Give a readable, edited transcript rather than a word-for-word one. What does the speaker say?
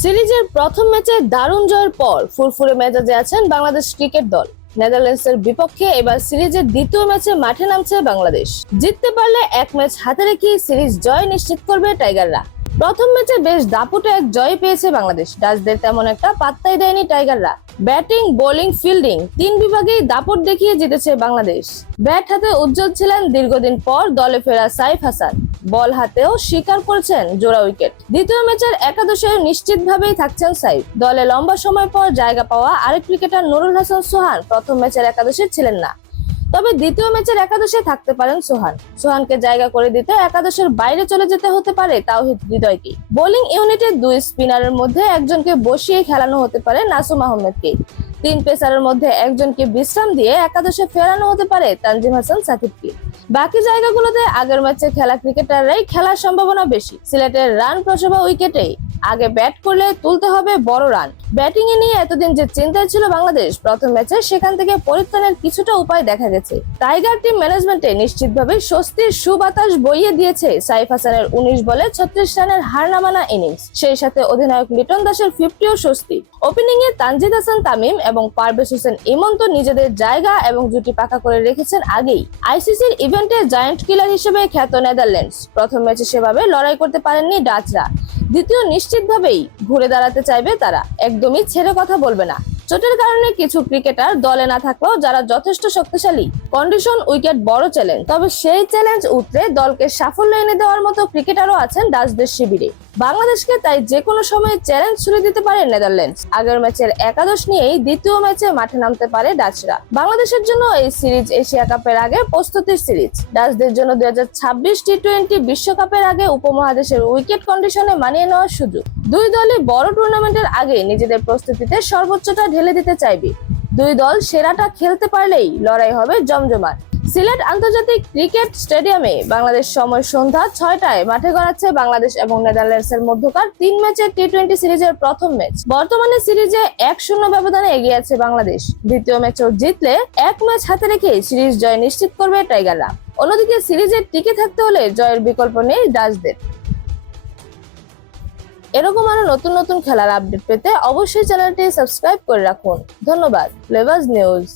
সিরিজের প্রথম ম্যাচে দারুণ জয়ের পর ফুরফুরে মেজাজে আছেন বাংলাদেশ ক্রিকেট দল। নেদারল্যান্ডসের বিপক্ষে এবার সিরিজের দ্বিতীয় ম্যাচে মাঠে নামছে বাংলাদেশ। জিততে পারলে এক ম্যাচ হাতে রেখে সিরিজ জয় নিশ্চিত করবে টাইগাররা। প্রথম ম্যাচে বেশ দাপুটে এক জয় পেয়েছে বাংলাদেশ। ডাচদের তেমন একটা পাত্তাই দেয়নি টাইগাররা। ব্যাটিং, বোলিং, ফিল্ডিং তিন বিভাগেই দাপট দেখিয়ে জিতেছে বাংলাদেশ। ব্যাট হাতে উজ্জ্বল ছিলেন দীর্ঘদিন পর দলে ফেরা সাইফ হাসান। বল হাতেও স্বীকার করেছেন জোড়া উইকেট। দ্বিতীয় ম্যাচের একাদশে নিশ্চিতভাবেই থাকছেন সাইফ। দলে লম্বা সময় পর জায়গা পাওয়া আরেক ক্রিকেটার নুরুল হাসান সোহান প্রথম ম্যাচের একাদশে ছিলেন না, তবে দ্বিতীয় ম্যাচের একাদশে থাকতে পারেন সোহান। সোহানকে জায়গা করে দিতে একাদশের বাইরে চলে যেতে হতে পারে তাওহিদ হৃদয়কে। বোলিং ইউনিটের দুই স্পিনারের মধ্যে একজনকে বসিয়ে খেলানো হতে পারে নাসুম আহমেদকে। তিন পেসারের মধ্যে একজনকে বিশ্রাম দিয়ে একাদশে ফেরানো হতে পারে তানজিম হাসান সাকিবকে। বাকি জায়গাগুলোতে আগের ম্যাচে খেলা ক্রিকেটাররাই খেলার সম্ভাবনা বেশি। সিলেটের রান প্রসবা উইকেটে আগে ব্যাট করলে তুলতে হবে বড় রান। ব্যাটিং এ নিয়ে এতদিন যে চিন্তায় ছিল বাংলাদেশ, প্রথম ম্যাচে সেখান থেকে পরিত্রাণের কিছুটা উপায় দেখা গেছে। টাইগার টিম ম্যানেজমেন্টে নিশ্চিতভাবে স্বস্তির সুবাতাস বইয়ে দিয়েছে সাইফ হাসানের 19 বলে 36 রানের হার নামানো ইনিংস। সেই সাথে অধিনায়ক লিটন দাসের 50ও স্বস্তি। ওপেনিং এ তানজিদ হাসান তামিম এবং পারভেজ হোসেন ইমন তো নিজেদের জায়গা এবং জুটি পাকা করে রেখেছেন আগেই। আইসিসির ইভেন্টে জায়ান্ট কিলার হিসেবে খ্যাত নেদারল্যান্ডস প্রথম ম্যাচে সেভাবে লড়াই করতে পারেননি ডাচরা। দ্বিতীয় নিশ্চিতভাবেই ঘুরে দাঁড়াতে চাইবে তারা, একদমই ছেড়ে কথা বলবে না। চোটের কারণে কিছু ক্রিকেটার দলে না থাকলেও যারা যথেষ্ট শক্তিশালী। কন্ডিশন, উইকেট বড় চ্যালেঞ্জ, তবে সেই চ্যালেঞ্জ উতরে দলকে সাফল্য এনে দেওয়ার মতো ক্রিকেটারও আছেন ডাচদের শিবিরে। বাংলাদেশকে তাই যে কোনো সময় চ্যালেঞ্জ ছুড়ে দিতে পারে নেদারল্যান্ডস। আগের ম্যাচের একাদশ নিয়েই দ্বিতীয় ম্যাচে মাঠে নামতে পারে ডাচরা। বাংলাদেশের জন্য এই সিরিজ এশিয়া কাপের আগে প্রস্তুতির সিরিজ। ডাচদের জন্য 2026 টি-20 বিশ্বকাপের আগে উপমহাদেশের উইকেট কন্ডিশনে মানিয়ে নেওয়ার সুযোগ। দুই দলই বড় টুর্নামেন্টের আগে নিজেদের প্রস্তুতিতে সর্বোচ্চটা ঢেলে দিতে চাইবে। দুই দল সেরাটা খেলতে পারলেই লড়াই হবে জমজমাট। সিলেট আন্তর্জাতিক ক্রিকেট স্টেডিয়ামে বাংলাদেশ সময় সন্ধ্যা 6টায় মাঠে গড়াচ্ছে বাংলাদেশ এবং নেদারল্যান্ডসের মধ্যকার 3 ম্যাচের টি-20 সিরিজের প্রথম ম্যাচ। বর্তমানে সিরিজে 1-0 ব্যবধানে এগিয়ে আছে বাংলাদেশ। দ্বিতীয় ম্যাচও জিতলে এক ম্যাচ হাতে রেখে সিরিজ জয় নিশ্চিত করবে টাইগাররা। অন্যদিকে সিরিজে টিকে থাকতে হলে জয়ের বিকল্প নেই ডাচদের। এরকম আরো নতুন নতুন খেলার আপডেট পেতে অবশ্যই চ্যানেলটি সাবস্ক্রাইব করে রাখুন। ধন্যবাদ। Flavours news.